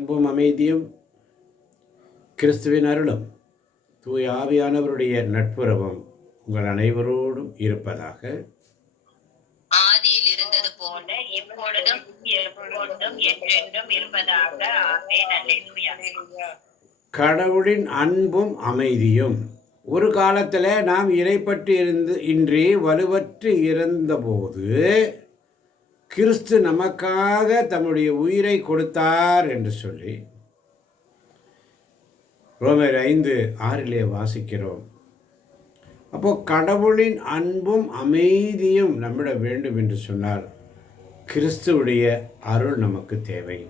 அன்பும் அமைதியும் கிறிஸ்துவின் அருளும் தூய ஆவியானவருடைய நட்புறவும் உங்கள் அனைவரோடும் இருப்பதாக. ஆதியில் இருந்தது போல இப்பொழுதும் எப்பொழுதும் என்றென்றும் இருப்பதாக. ஆமென். அல்லேலூயா. கடவுளின் அன்பும் அமைதியும். ஒரு காலத்தில் நாம் இறைப்பற்று இன்றி வலுவற்று இருந்தபோது கிறிஸ்து நமக்காக தம்முடைய உயிரை கொடுத்தார் என்று சொல்லி ரோமர் 5:6 வாசிக்கிறோம். அப்போ கடவுளின் அன்பும் அமைதியும் நம்மிட வேண்டும் என்று சொன்னால் கிறிஸ்துவுடைய அருள் நமக்கு தேவை.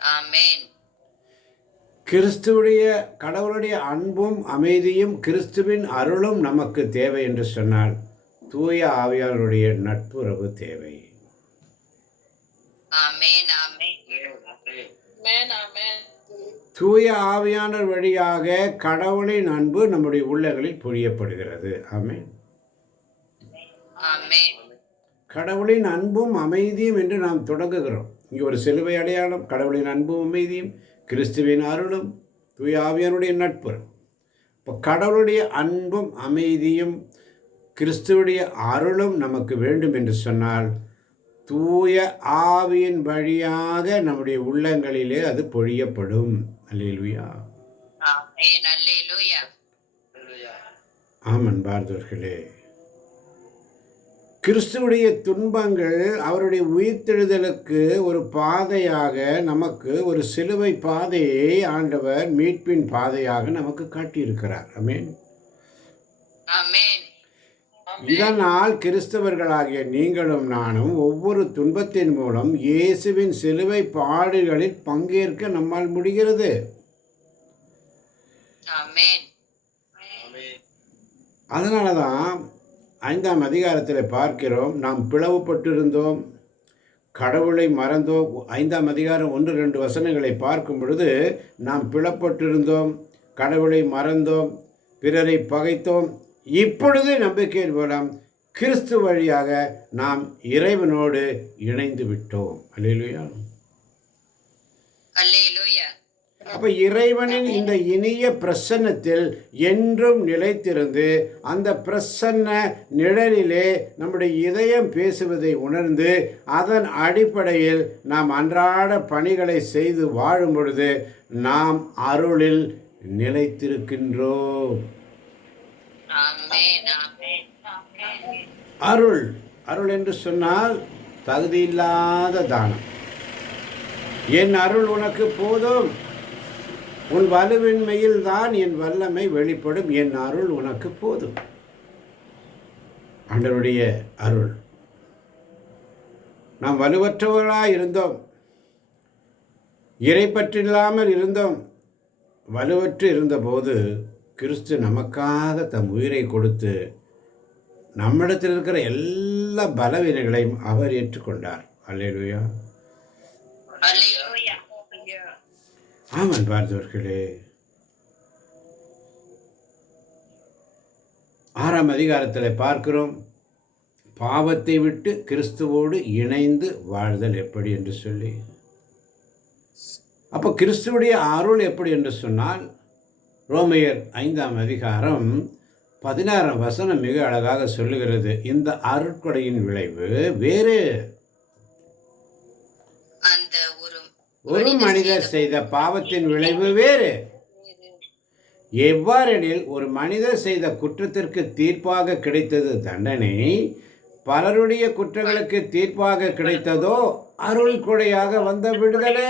ஆமென். கிறிஸ்துவுடைய கடவுளுடைய அன்பும் அமைதியும் கிறிஸ்துவின் அருளும் நமக்கு தேவை என்று சொன்னால் தூய ஆவியானவருடைய நட்புறவு தேவை. ஆமென். ஆமென். தூய ஆவியானவர் வழியாக கடவுளின் அன்பு நம்முடைய உள்ளங்களில் பொழியப்படுகிறது. ஆமென். ஆமென். கடவுளின் அன்பும் அமைதியும் என்று நாம் தொடங்குகிறோம். இங்கே ஒரு சிலுவை அடையாளம், கடவுளின் அன்பும் அமைதியும் கிறிஸ்துவின் அருளும் தூய ஆவியானுடைய நட்புறவு. இப்போ கடவுளுடைய அன்பும் அமைதியும் கிறிஸ்துவுடைய அருளும் நமக்கு வேண்டும் என்று சொன்னால் தூய ஆவியின் வழியாக நம்முடைய உள்ளங்களிலே அது பொழியப்படும். அல்லேலூயா. ஆமென். அல்லேலூயா. ஆமன் பார்தவர்களே, கிறிஸ்துவுடைய துன்பங்கள் அவருடைய உயிர்த்தெழுதலுக்கு ஒரு பாதையாக நமக்கு ஒரு சிலுவை பாதையை ஆண்டவர் மீட்பின் பாதையாக நமக்கு காட்டியிருக்கிறார். ஆமென். ஆமென். இதனால் கிறிஸ்தவர்களாகிய நீங்களும் நானும் ஒவ்வொரு துன்பத்தின் மூலம் இயேசுவின் சிலுவை பாடுகளில் பங்கேற்க நம்மால் முடிகிறது. ஆமென். அதனால தான் 5ஆம் அதிகாரத்தில் பார்க்கிறோம், நாம் பிளவுபட்டிருந்தோம், கடவுளை மறந்தோம். 5ஆம் அதிகாரம் 1-2 வசனங்களை பார்க்கும் பொழுது நாம் பிளப்பட்டிருந்தோம், கடவுளை மறந்தோம், பிறரை பகைத்தோம். இப்பொழுது நம்பிக்கையின் மூலம் கிறிஸ்து வழியாக நாம் இறைவனோடு இணைந்து விட்டோம். அல்லேலூயா. அல்லேலூயா. அப்போ இறைவனின் இந்த இனிய பிரசன்னத்தில் என்றும் நிலைத்திருந்து அந்த பிரசன்ன நிழலிலே நம்முடைய இதயம் பேசுவதை உணர்ந்து அதன் அடிப்படையில் நாம் அன்றாட பணிகளை செய்து வாழும் பொழுது நாம் அருளில் நிலைத்திருக்கின்றோம். அருள் அருள் என்று சொன்னால் தகுதியில்லாத தானம். என் அருள் உனக்கு போதும், உன் வலுவின்மையில் தான் என் வல்லமை வெளிப்படும், என் அருள் உனக்கு போதும். ஆண்டவருடைய அருள். நாம் வலுவற்றவர்களாக இருந்தோம், இறைப்பற்றில்லாமல் இருந்தோம். வலுவற்று இருந்தபோது கிறிஸ்து நமக்காக தம் உயிரை கொடுத்து நம்மிடத்தில் இருக்கிற எல்லா பலவீனங்களையும் அவர் ஏற்றுக்கொண்டார். அல்லேலூயா. ஆமாம் பார்த்தவர்களே, 6ஆம் அதிகாரத்தில் பார்க்கிறோம், பாவத்தை விட்டு கிறிஸ்துவோடு இணைந்து வாழ்தல் எப்படி என்று சொல்லி. அப்போ கிறிஸ்துவுடைய அருள் எப்படி என்று சொன்னால் ரோமையர் 5ஆம் அதிகாரம் 16ஆம் வசனம் மிக அழகாக சொல்லுகிறது. இந்த அருட்கொடையின் விளைவு வேறு. ஒரு மனிதர் செய்த பாவத்தின் விளைவு வேறு. எவ்வாறெனில் ஒரு மனிதர் செய்த குற்றத்திற்கு தீர்ப்பாக கிடைத்தது தண்டனை, பலருடைய குற்றங்களுக்கு தீர்ப்பாக கிடைத்ததோ அருள் கொடையாக வந்த விடுதலை.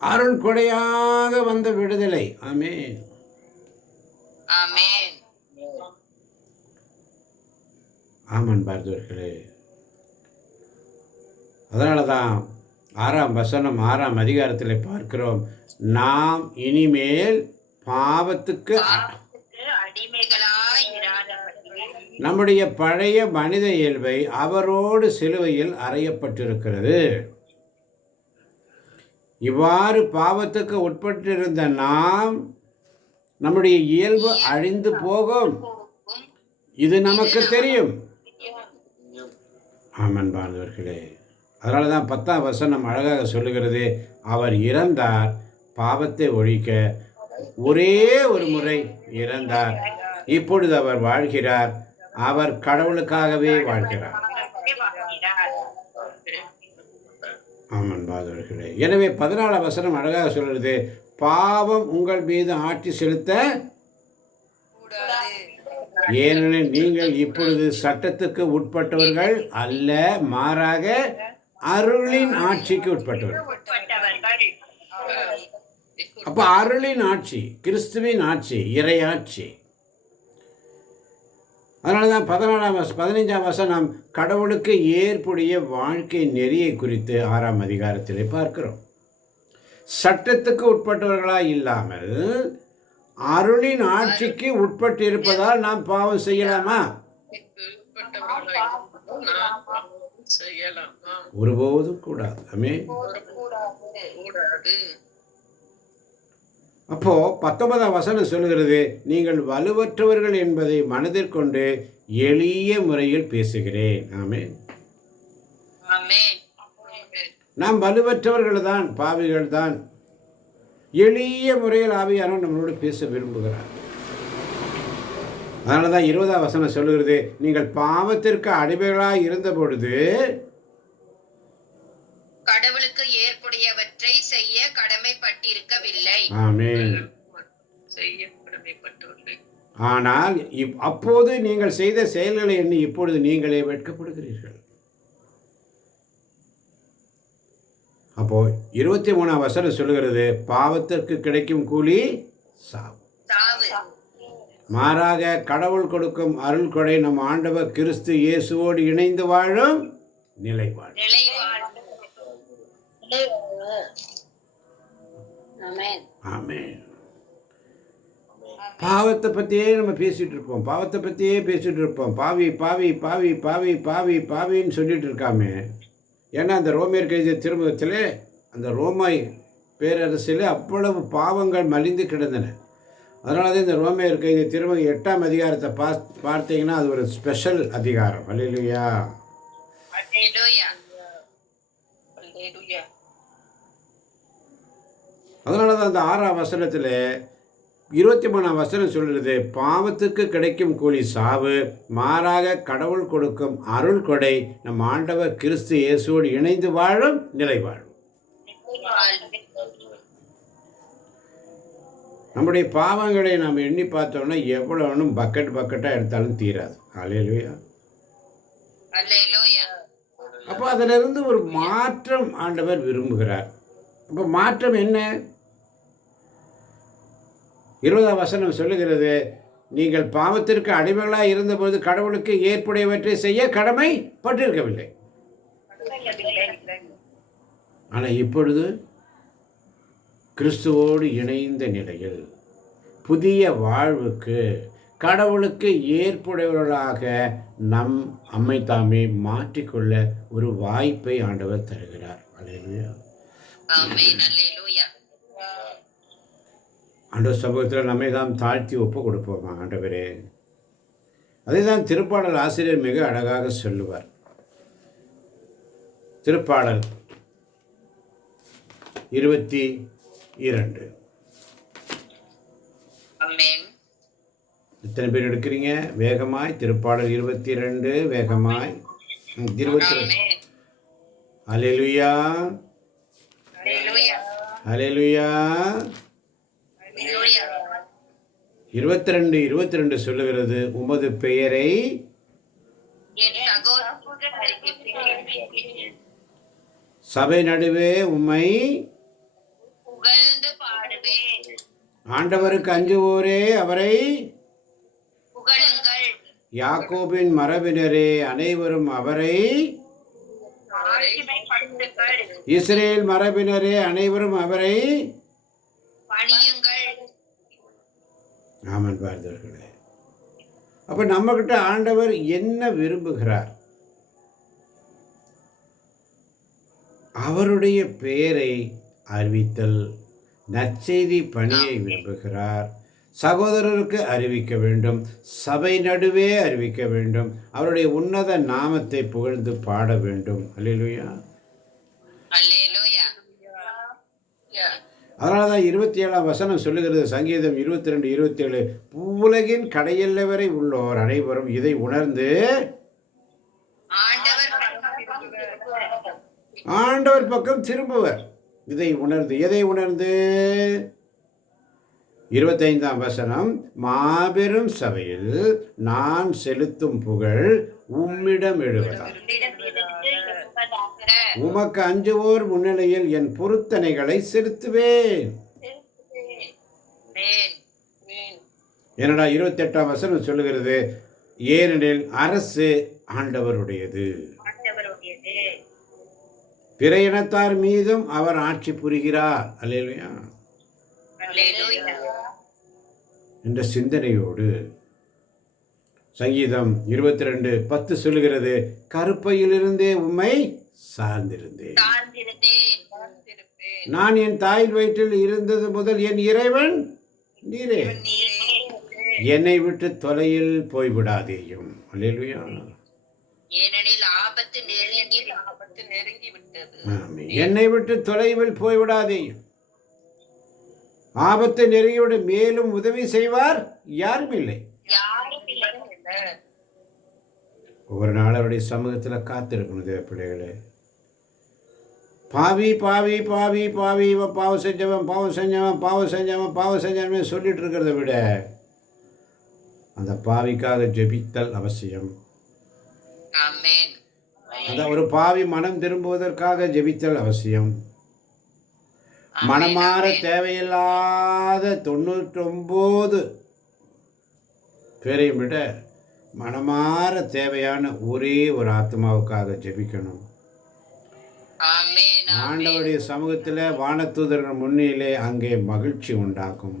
அருள் கொடையாக வந்த விடுதலை. ஆமென். ஆமென். ஆமன் பார்த்தவர்களே, அதனால தான் 6ஆம் வசனம் 6ஆம் அதிகாரத்தில் பார்க்கிறோம், நாம் இனிமேல் பாவத்துக்கு நம்முடைய பழைய மனித இயல்பை அவரோடு சிலுவையில் அறையப்பட்டிருக்கிறது. இவ்வாறு பாவத்துக்கு உட்பட்டிருந்த நாம் நம்முடைய இயல்பு அழிந்து போகும், இது நமக்கு தெரியும். ஆமன் பாண்டவர்களே, அதனால தான் 10ஆம் வசனம் அழகாக சொல்லுகிறது, அவர் இறந்தார் பாவத்தை ஒழிக்க, ஒரே ஒரு முறை இறந்தார், இப்பொழுது அவர் வாழ்கிறார், அவர் கடவுளுக்காகவே வாழ்கிறார். ஆமன் பாதவர்களே. எனவே 14ஆம் வசனம் அழகாக சொல்கிறது, பாவம் உங்கள் மீது ஆட்சி செலுத்த, ஏனெனில் நீங்கள் இப்பொழுது சட்டத்துக்கு உட்பட்டவர்கள் அல்ல, மாறாக அருளின் ஆட்சிக்கு உட்பட்டவர்கள். அப்ப அருளின் ஆட்சி, கிறிஸ்துவின் ஆட்சி, இறையாட்சி. அதனாலதான் 15ஆம் வசனம் கடவுளுக்கு ஏற்புடைய வாழ்க்கை நெறியை குறித்து 6ஆம் அதிகாரத்திலே பார்க்கிறோம். சட்டத்துக்கு உட்பட்டவர்களாய் இல்லாமல் அருளின் ஆட்சிக்கு உட்பட்டு இருப்பதால் நாம் பாவம் செய்யலாமா? ஒருபோதும் கூடாது. ஆமென். அப்போ 19ஆம் வசனம் சொல்லுகிறது, நீங்கள் வலுவற்றவர்கள் என்பதை மனதில் கொண்டு எளிய முறையில் பேசுகிறேன். ஆமென். நாம் வலுவற்றவர்கள் தான், பாவிகள் தான். எளிய முறையில் ஆவியானவர் நம்மளோடு பேச விரும்புகிறார். அதனால தான் 20ஆம் வசனம் சொல்லுகிறது, நீங்கள் பாவத்திற்கு அடிமைகளாய் இருந்த பொழுது கடவுளுக்கு ஏற்புடையவற்றை செய்ய கடமைப்பட்டிருக்கவில்லை. ஆமென். ஆனால் அப்போது நீங்கள் செய்த செயல்களை எண்ணி இப்பொழுது நீங்களே வெட்கப்படுகிறீர்கள். அப்போ 23ஆம் வசனம் சொல்லுகிறது, பாவத்திற்கு கிடைக்கும் கூலி சாவு. மாறாக கடவுள் கொடுக்கும் அருள் கொடை நம் ஆண்டவர் கிறிஸ்து இயேசுவோடு இணைந்து வாழும் நிலை வாழ். ஆமென். பாவத்தை பற்றியே நம்ம பேசிட்டு இருப்போம், பாவத்தை பற்றியே பேசிட்டு இருப்போம். பாவி பாவி பாவி பாவி பாவி பாவின்னு சொல்லிட்டு இருக்காமே. ஏன்னா அந்த ரோமியர் கைது திருமுகத்தில், அந்த ரோமாய் பேரரசில் அவ்வளவு பாவங்கள் மலிந்து கிடந்தன. அதனால தான் இந்த ரோமியர் கைது திருமுகம் 8ஆம் அதிகாரத்தை பார்த்தீங்கன்னா அது ஒரு ஸ்பெஷல் அதிகாரம். அல்லேலூயா. அதனால தான் அந்த 6ஆம் வசனத்தில் 23ஆம் வசனம் சொல்கிறது, பாவத்துக்கு கிடைக்கும் கூலி சாவு, மாறாக கடவுள் கொடுக்கும் அருள் கொடை நம் ஆண்டவர் கிறிஸ்து இயேசுவோடு இணைந்து வாழும் நிலை வாழும். நம்முடைய பாவங்களை நாம் எண்ணி பார்த்தோம்னா எவ்வளவு பக்கெட்டாக எடுத்தாலும் தீராது. அல்லேலூயா. அப்போ அதிலிருந்து ஒரு மாற்றம் ஆண்டவர் விரும்புகிறார். அப்போ மாற்றம் என்ன? 20ஆம் வசனம் சொல்லுகிறது, நீங்கள் பாவத்திற்கு அடிமைகளாக இருந்தபோது கடவுளுக்கு ஏற்புடையவற்றை செய்ய கடமைப்பட்டிருக்கவில்லை. ஆனால் இப்பொழுது கிறிஸ்துவோடு இணைந்த நிலையில் புதிய வாழ்வுக்கு கடவுளுக்கு ஏற்புடையவர்களாக நம் அம்மை தாமே மாற்றிக்கொள்ள ஒரு வாய்ப்பை ஆண்டவர் தருகிறார். அல்லேலூயா. ஆண்டவர் சமூகத்தில் நம்மை தான் தாழ்த்தி ஒப்பு கொடுப்போமா? ஆண்டவரே, அதை தான் திருப்பாடல் ஆசிரியர் மிக அழகாக சொல்லுவார். திருப்பாடல் 22. எத்தனை பேர் எடுக்கிறீங்க? வேகமாய் திருப்பாடல் 22, வேகமாய் 22. அல்லேலூயா, அல்லேலூயா. 22 சொல்லுகிறது, உமது பெயரை சபை நடுவே உம்மை புகழ்ந்து பாடுவேன். ஆண்டவருக்கு அஞ்சுவோரே அவரை புகழுங்கள். யாக்கோபின் மரபினரே அனைவரும் அவரை, இஸ்ரேல் மரபினரே அனைவரும் அவரை பணியுங்கள். ஆமன் பார்த்தவர்களே. அப்ப நம்ம கிட்ட ஆண்டவர் என்ன விரும்புகிறார்? அவருடைய பெயரை அறிவித்தல், நற்செய்தி பணியை விரும்புகிறார். சகோதரருக்கு அறிவிக்க வேண்டும், சபை நடுவே அறிவிக்க வேண்டும், அவருடைய உன்னத நாமத்தை புகழ்ந்து பாட வேண்டும். அல்லேலூயா. அதனால தான் 27ஆம் வசனம் சொல்லுகிறது, சங்கீதம் 22:27, பூவுலகின் கடையெல்லை வரை உள்ளோர் அனைவரும் இதை உணர்ந்து ஆண்டவர் பக்கம் திரும்புவர். ஆண்டவர் பக்கம் திரும்புவர். இதை உணர்ந்து, எதை உணர்ந்து? 25ஆம் வசனம், மாபெரும் சபையில் நான் செலுத்தும் புகழ் உம்மிடம் எழுவதா, உமக்கு அஞ்சுவோர் முன்னிலையில் என் பொருத்தனைகளை செலுத்துவேன். என்னடா 28ஆம் வசனம் சொல்லுகிறது, ஏனெனில் அரசு ஆண்டவருடையது, பிற இனத்தார் மீதும் அவர் ஆட்சி புரிகிறார். அல்லேலூயா. என்ற சிந்தனையோடு சங்கீதம் 22:10 சொல்லுகிறது, கருப்பையிலிருந்தே உம்மை சார்ந்திருந்தேன், நான் என் தாய் வயிற்றில் இருந்தது முதல் என் இறைவன் நீரே, என்னை விட்டு தொலையில் போய்விடாதேயும். அல்லேலூயா. ஏனெனில் ஆபத்து நெருங்கி விட்டது. ஆமென். என்னை விட்டு தொலைவில் போய்விடாதேயும். ஆபத்து நெருங்கிவிட மேலும் உதவி செய்வார் யாரும் இல்லை. ஒவ்வொரு நாள் அவருடைய சமூகத்தில் காத்திருக்கணும் தேவ பிள்ளைகளே. பாவி பாவி பாவி பாவி, இவன் பாவம் செஞ்சவன் பாவம் செஞ்சவன் பாவம் செஞ்சவன் பாவம் செஞ்சவன் சொல்லிட்டு இருக்கிறத விட அந்த பாவிக்காக ஜெபித்தல் அவசியம். அந்த ஒரு பாவி மனம் திரும்புவதற்காக ஜெபித்தல் அவசியம். மனமாற தேவையில்லாத 99 பேரையும் விட மனமாற தேவையான ஒரே ஒரு ஆத்மாவுக்காக ஜெபிக்கணும். ஆண்டவருடைய சமூகத்தில் வானதூதர்கள் முன்னிலே அங்கே மகிழ்ச்சி உண்டாக்கும்.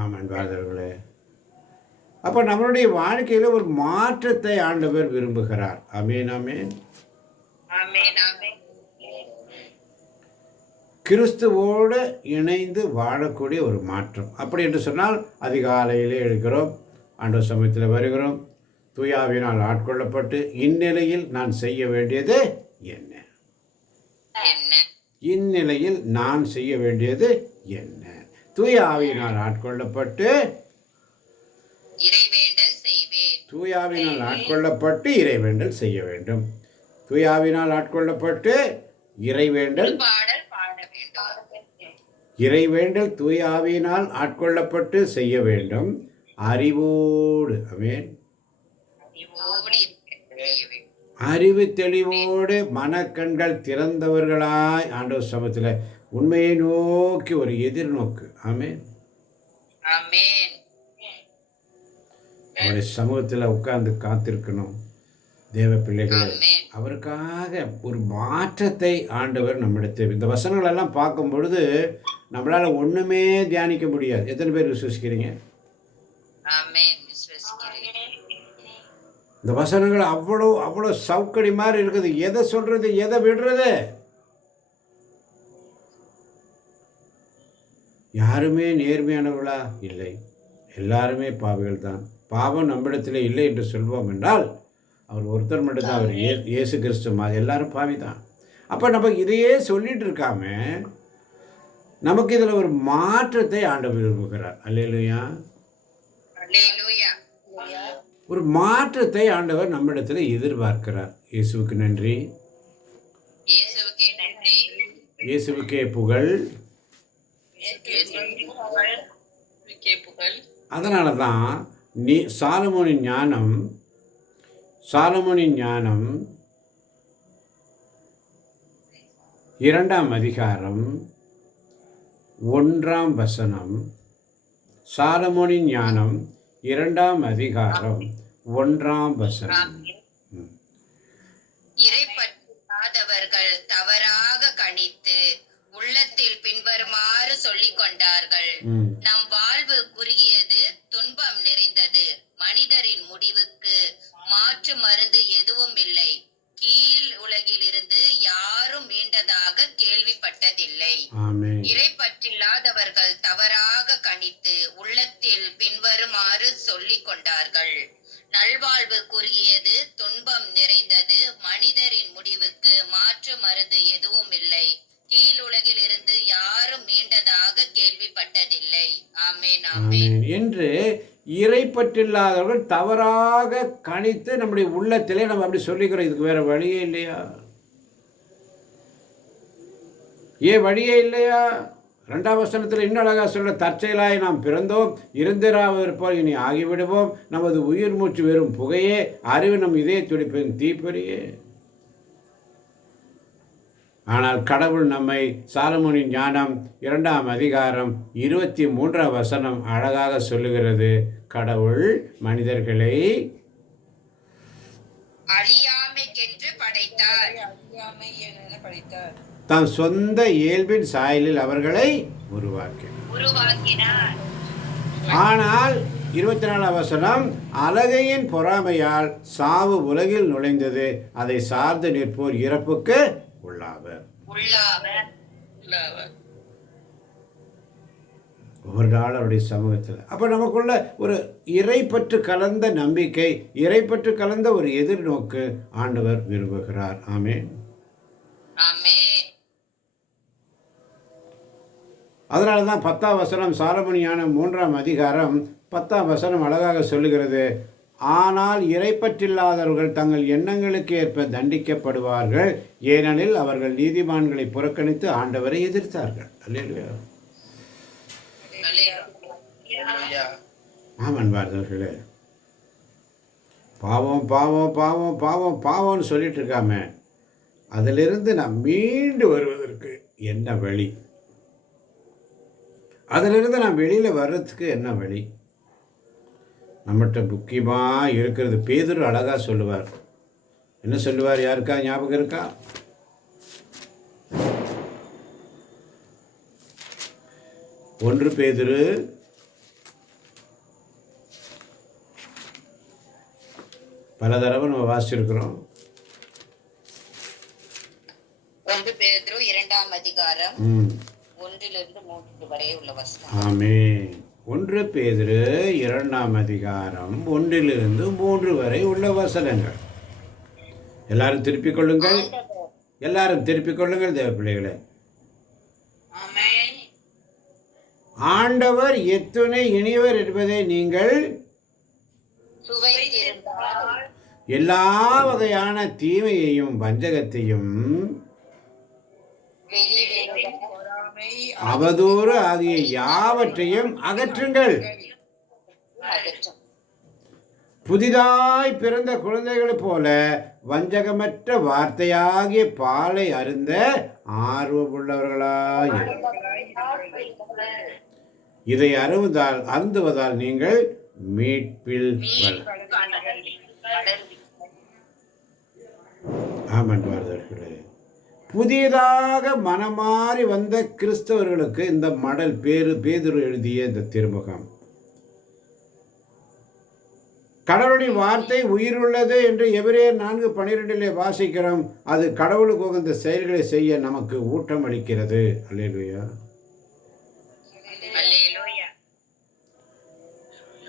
ஆமென் பாதர்களே. அப்போ நம்மளுடைய வாழ்க்கையில் ஒரு மாற்றத்தை ஆண்டவர் விரும்புகிறார். ஆமென் ஆமென். கிறிஸ்துவோடு இணைந்து வாழக்கூடிய ஒரு மாற்றம். அப்படி என்று சொன்னால் அதிகாலையிலே எழுகிறோம், ஆண்டவர் சமயத்தில் வருகிறோம், தூயாவினால் ஆட்கொள்ளப்பட்டு இந்நிலையில் நான் செய்ய வேண்டியது என்ன? இந்நிலையில் நான் செய்ய வேண்டியது என்ன? தூயாவினால் ஆட்கொள்ளப்பட்டு தூயாவினால் ஆட்கொள்ளப்பட்டு இறைவேண்டல் செய்ய வேண்டும். தூயாவினால் ஆட்கொள்ளப்பட்டு இறைவேண்டல் இறைவேண்டல் தூயாவினால் ஆட்கொள்ளப்பட்டு செய்ய வேண்டும். அறிவோடு, ஆமென், அறிவு தெளிவோடு மனக்கண்கள் திறந்தவர்களாய் ஆண்டவர் சமூகத்தில் உண்மையை நோக்கி ஒரு எதிர்நோக்கு. ஆமென். அவருடைய சமூகத்தில் உட்கார்ந்து காத்திருக்கணும் தேவ பிள்ளைகளை. அவருக்காக ஒரு மாற்றத்தை ஆண்டவர் நம்மிடத்தில். இந்த வசனங்கள் எல்லாம் பார்க்கும் பொழுது நம்மளால் ஒன்றுமே தியானிக்க முடியாது. எத்தனை பேர் விசுவசிக்கிறீங்க? இந்த வசனங்கள் அவ்வளோ அவ்வளோ சவுக்கடி மாதிரி இருக்குது. எதை சொல்றது, எதை விடுறது? யாருமே நேர்மையானவர்களா? இல்லை, எல்லாருமே பாவிகள் தான். பாவம் நம்மிடத்தில் இல்லை என்று சொல்வோம் என்றால் அவர் ஒருத்தர் மட்டும்தான், அவர் இயேசு கிறிஸ்து மாதிரி. எல்லாரும் பாவி தான். அப்போ நம்ம இதையே சொல்லிட்டு இருக்காம நமக்கு இதில் ஒரு மாற்றத்தை ஆண்டவர் விரும்புகிறார். அல்லேலூயா. ஒரு மாற்றத்தை ஆண்டவர் நம்மிடத்தில் எதிர்பார்க்கிறார். இயேசுவுக்கு நன்றி, இயேசுவுக்கே புகழ். அதனால தான் சாலமோனின் ஞானம் 2ஆம் அதிகாரம் 1ஆம் வசனம். சாலமோனின் ஞானம் 2ஆம் அதிகாரம் 1ஆம் வசனம். இறைப்பற்றாதவர்கள் தவறாக கணித்து உள்ளத்தில் பின்வருமாறு சொல்லிக் கொண்டார்கள். நம் வாழ்வு குறுகியது, துன்பம் நிறைந்தது, மனிதரின் முடிவுக்கு மாற்று மருந்து எதுவும் இல்லை, கீழ் உலகிலிருந்து யாரும் மீண்டதாக கேள்விப்பட்டதில்லை. இறைப்பற்றில்லாதவர்கள் தவறாக கணித்து உள்ளத்தில் பின்வருமாறு சொல்லிக் கொண்டார்கள். நல்வாழ்வு குறுகியது, துன்பம் நிறைந்தது. மனிதரின் முடிவுக்கு மாற்று மருந்து எதுவும் இல்லை. கீழுலகில் இருந்து யாரும் மீண்டதாக கேள்விப்பட்டதில்லை. ஆமென், ஆமென். ஆமென் என்று இறைப்பற்றில்லாதவர்கள் தவறாக கணித்து நம்முடைய உள்ளத்திலே நம்ம அப்படி சொல்லிக்கிறோம். இதுக்கு வேற வழியே இல்லையா? ஏன் வழியே இல்லையா? 2ஆம் வசனத்தில் இன்னும் அழகா சொல்ல, தற்செயலாய் நாம் பிறந்தோம், இருந்திராவிருப்போம், இனி ஆகிவிடுவோம், நமது உயிர் மூச்சு வெறும் புகையே, அறிவு நம் இதய துடிப்பின் தீப்பொறியே. ஆனால் கடவுள் நம்மை, சாலமோனின் ஞானம் 2ஆம் அதிகாரம் 23ஆம் வசனம் அழகாக சொல்லுகிறது. கடவுள் மனிதர்களை அழியாமைக்கென்று படைத்தார். தம் சொந்த இயல்பின் சாயலில் அவர்களை உருவாக்கினார். ஆனால் 24ஆம் வசனம், அலகையின் பொறாமையால் சாவு உலகில் நுழைந்தது, அதை சார்ந்து நிற்போர் இறப்புக்கு உள்ளாவர். ஒரு நாள் அவருடைய சமூகத்தில் அப்போ நமக்குள்ள ஒரு இறைப்பற்று கலந்த நம்பிக்கை, இறைப்பற்று கலந்த ஒரு எதிர்நோக்கு ஆண்டவர் விரும்புகிறார். ஆமென். அதனால தான் 10ஆம் வசனம், சாலமோன் ஞானம் 3ஆம் அதிகாரம் 10ஆம் வசனம் அழகாக சொல்லுகிறது. ஆனால் இறைப்பற்றில்லாதவர்கள் தங்கள் எண்ணங்களுக்கு ஏற்ப தண்டிக்கப்படுவார்கள், ஏனெனில் அவர்கள் நீதிமான்களை புறக்கணித்து ஆண்டவரை எதிர்த்தார்கள். அல்லேலூயா. ஆமாம் பார்த்தவர்களே, பாவம் பாவம் பாவம் பாவம் பாவம்னு சொல்லிட்டு இருக்காம, அதிலிருந்து நாம் மீண்டு வருவதற்கு என்ன வழி? அதிலிருந்து நாம் வெளியில் வர்றதுக்கு என்ன வழி? நம்மகிட்ட முக்கியமாக இருக்கிறது. பேதுரு அழகாக சொல்லுவார். என்ன சொல்லுவார்? யாருக்கா ஞாபகம் இருக்கா? ஒன்று பேதுரு பல தடவை நம்ம வாசிச்சிருக்கிறோம். 1 பேதுரு 2ஆம் அதிகாரம் 1 முதல் 3 வரை உள்ள வசனம். ஆமென். 1 பேதுரு 2ஆம் அதிகாரம் 1 முதல் 3 வரை உள்ள வசனங்கள். எல்லாரும் திருப்பிக் கொள்ளுங்கள், எல்லாரும் திருப்பிக் கொள்ளுங்கள் தேவ பிள்ளைகளே. ஆண்டவர் எத்துணை இனியவர் என்பதை நீங்கள் எல்லா வகையான தீமையையும் வஞ்சகத்தையும் அவதூறு ஆகிய யாவற்றையும் அகற்றுங்கள். புதிதாய் பிறந்த குழந்தைகளைப் போல வஞ்சகமற்ற வார்த்தையாகிய பாலை அருந்த ஆர்வமுள்ளவர்களாய் இதை அருந்துவதால் நீங்கள் மீட்பில் ஆமன்பார்களே. புதியதாக மனமாறி வந்த கிறிஸ்தவர்களுக்கு இந்த மடல் பேதுரு எழுதிய இந்த திருமுகம். கடவுளின் வார்த்தை உயிருள்ளது என்று எபிரேயர் 4:12 வாசிக்கிறோம். அது கடவுளுக்கு உகந்த செயல்களை செய்ய நமக்கு ஊட்டம் அளிக்கிறது. அல்லேலூயா.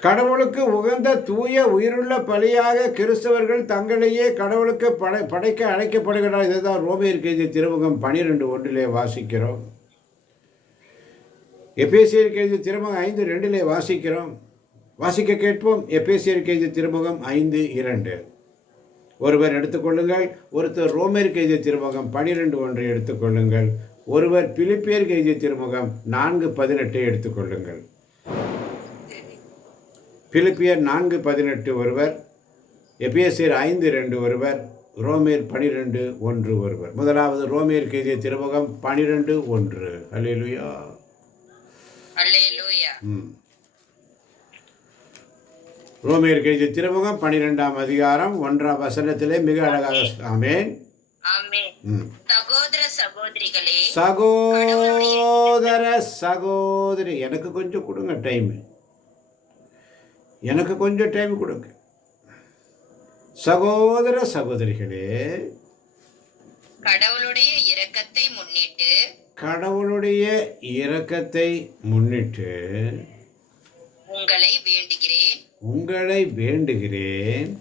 கடவுளுக்கு உகந்த தூய உயிருள்ள பலியாக கிறிஸ்தவர்கள் தங்களையே கடவுளுக்கு படைக்க அழைக்கப்படுகிறார். இதுதான் ரோமையருக்கு எழுதிய திருமுகம் 12:1 வாசிக்கிறோம். எபேசியருக்கு எழுதிய திருமுகம் 5:2 வாசிக்கிறோம். வாசிக்க கேட்போம். எபேசியருக்கு எழுதிய திருமுகம் 5:2. ஒருவர் எடுத்துக்கொள்ளுங்கள். ஒருத்தர் ரோமையருக்கு எழுதிய திருமுகம் 12:1 எடுத்துக்கொள்ளுங்கள். ஒருவர் பிலிப்பியருக்கு எழுதிய திருமுகம் 4:18 எடுத்துக்கொள்ளுங்கள். பிலிப்பியர் 4:18 ஒருவர், எபேசியர் 5:2 ஒருவர், ரோமேர் 12:1 ஒருவர். முதலாவது ரோமேயருக்கு எழுதிய திருமுகம் 12:1. அல்லேலூயா. ரோமேயருக்கு எழுதிய திருமுகம் 12ஆம் அதிகாரம் 1ஆம் வசனத்திலே மிக அழகாக ஆமென். சகோதர சகோதரி, எனக்கு கொஞ்சம் கொடுங்க டைம், எனக்கு கொஞ்சம் டைம் கொடுங்க. சகோதர சகோதரிகளே, கடவுளுடைய இரக்கத்தை முன்னிட்டு உங்களை உங்களை வேண்டுகிறேன்.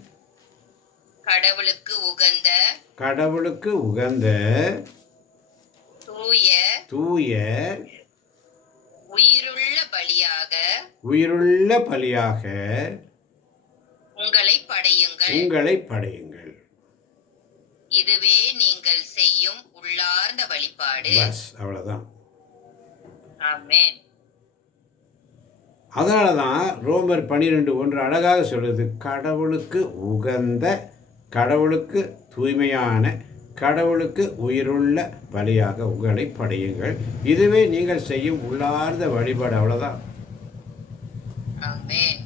கடவுளுக்கு உகந்த கடவுளுக்கு உகந்த தூய தூய உயிருள்ள பலியாக உயிருள்ள பலியாக உங்களை படையுங்கள். உங்களை படையுங்கள். இதுவே நீங்கள் செய்யும் உள்ளார்ந்த வழிபாடு. பஸ், அவ்வளவுதான். ஆமென். அதனால தான் ரோமர் 12:1 அழகாக சொல்லுது, கடவுளுக்கு உகந்த, கடவுளுக்கு தூய்மையான, கடவுளுக்கு உயிருள்ள பலியாக உங்களை படையுங்கள். இதுவே நீங்கள் செய்யும் உள்ளார்ந்த வழிபாடு. அவ்வளோதான். ஆமென்.